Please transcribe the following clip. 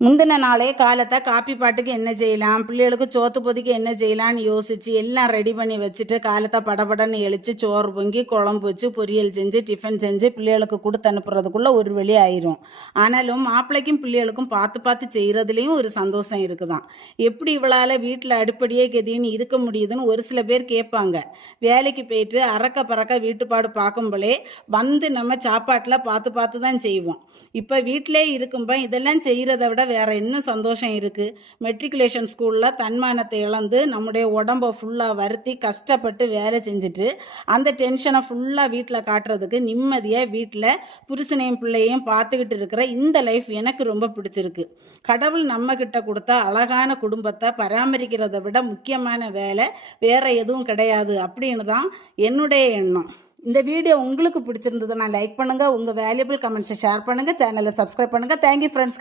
முந்தின நாளே காலத்தை காப்பி பாட்டுக்கு என்ன செய்யலாம், பிள்ளைகளுக்கு சோத்து பொதிக்கு என்ன செய்யலான்னு யோசித்து எல்லாம் ரெடி பண்ணி வச்சுட்டு காலத்தை படபடன்னு எழுச்சி சோறு பொங்கி குழம்பு வச்சு பொரியல் செஞ்சு டிஃபன் செஞ்சு பிள்ளைகளுக்கு கொடுத்து அனுப்புறதுக்குள்ளே ஒரு வழி ஆயிரும். ஆனாலும் மாப்பிள்ளைக்கும் பிள்ளைகளுக்கும் பார்த்து பார்த்து செய்கிறதுலேயும் ஒரு சந்தோஷம் இருக்குதான். எப்படி இவளால் வீட்டில் அடுப்படியே கெதின்னு இருக்க முடியுதுன்னு ஒரு சில பேர் கேட்பாங்க. வேலைக்கு போயிட்டு அறக்க பறக்க வீட்டுப்பாடு பார்க்கும்போலே வந்து நம்ம சாப்பாட்டில் பார்த்து பார்த்து தான் செய்வோம். இப்போ வீட்டிலே இருக்கும்போ இதெல்லாம் செய்கிறத விட வேற என்ன சந்தோஷம் இருக்குது? மெட்ரிகுலேஷன் ஸ்கூலில் தன்மானத்தை இழந்து நம்முடைய உடம்பை ஃபுல்லாக வருத்தி கஷ்டப்பட்டு வேலை செஞ்சுட்டு அந்த டென்ஷனை ஃபுல்லாக வீட்டில் காட்டுறதுக்கு நிம்மதியாக வீட்டில் புருஷனையும் பிள்ளையும் பார்த்துக்கிட்டு இருக்கிற இந்த லைஃப் எனக்கு ரொம்ப பிடிச்சிருக்கு. கடவுள் நம்மக்கிட்ட கொடுத்த அழகான குடும்பத்தை பராமரிக்கிறத விட முக்கியமான வேலை வேற எதுவும் கிடையாது அப்படின்னு தான் என்னுடைய எண்ணம். இந்த வீடியோ உங்களுக்கு பிடிச்சிருந்ததுன்னா லைக் பண்ணுங்கள், உங்கள் வேல்யூபிள் கமெண்ட்ஸை ஷேர் பண்ணுங்கள், சேனலை சப்ஸ்கிரைப் பண்ணுங்கள். Thank you friends.